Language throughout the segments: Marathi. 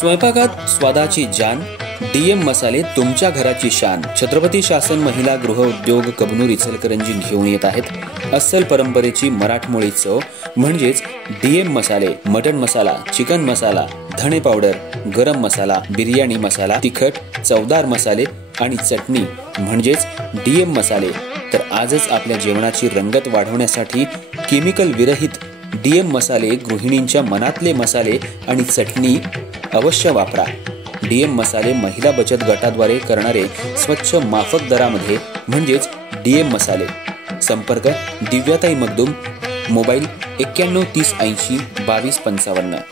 स्वयंपाकात स्वादाची जान, डीएम मसाले तुमच्या घराची शान। छत्रपती शासन महिला गृह उद्योग कबनूर इचलकरंजी घेऊन येत आहेत अस्सल परंपरेची मराठमोळी चव म्हणजेच डीएम मसाले। मटन मसाला, चिकन मसाला, धणे पावडर, गरम मसाला, बिर्याणी मसाला, तिखट चवदार मसाले आणि चटणी म्हणजेच डीएम मसाले। तर आजच आपल्या जेवणाची रंगत वाढवण्यासाठी केमिकल विरहित डीएम मसाले, गृहिणींच्या मनातले मसाले आणि चटणी अवश्य वापरा। डीएम मसाले महिला बचत गटाद्वारे करणारे स्वच्छ माफक दरामध्ये म्हणजेच डीएम मसाले। संपर्क दिव्याताई मगदूम, मोबाईल 91 30 80 22 55।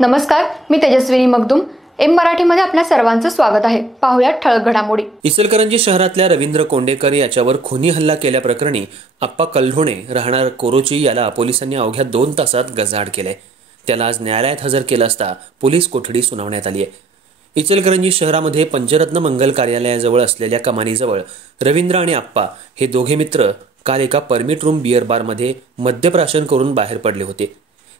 नमस्कार, मी तेजस्विनी मगदूम। एम मराठीमध्ये आपल्या सर्वांचं स्वागत आहे। पाहूया ठळक घडामोडी। इचलकरंजी शहरातल्या रवींद्र कोंडेकर याच्यावर खुनी हल्ला केल्याप्रकरणी आप्पा कल्ढोणे राहणार कोरोची याला पोलिसांनी अवघ्या 2 तासात गजाआड केले। त्याला आज न्यायालयात हजर केलं असता पोलीस कोठडी सुनावण्यात आली आहे। इचलकरंजी शहरामध्ये पंचरत्न मंगल कार्यालयाजवळ असलेल्या कमानीजवळ रवींद्र आणि आप्पा हे दोघे मित्र काल एका परमिट रूम बिअर बारमध्ये मद्यप्राशन करून बाहेर पडले होते।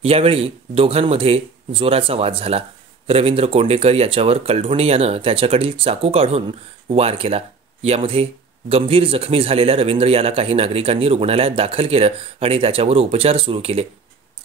यावेळी दोघांमध्ये जोराचा वाद झाला। रवींद्र कोंडेकर याच्यावर कल्ढोणे यानं त्याच्याकडील चाकू काढून वार केला। यामध्ये गंभीर जखमी झालेल्या रवींद्र याला काही नागरिकांनी रुग्णालयात दाखल केलं आणि त्याच्यावर उपचार सुरू केले।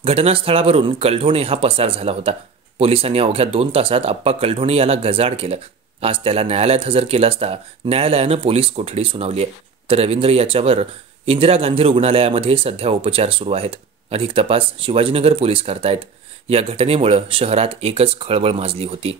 घटनास्थळावरून कल्ढोणे हा पसार झाला होता। पोलिसांनी अवघ्या 2 तासात आप्पा कल्ढोणे याला गजाआड केलं। आज त्याला न्यायालयात हजर केलं असता न्यायालयानं पोलीस कोठडी सुनावली आहे। तर रवींद्र याच्यावर इंदिरा गांधी रुग्णालयामध्ये सध्या उपचार सुरू आहेत। अधिक तपास शिवाजीनगर पोलीस करतायत। या घटनेमुळे शहरात एकच खळबळ माजली होती।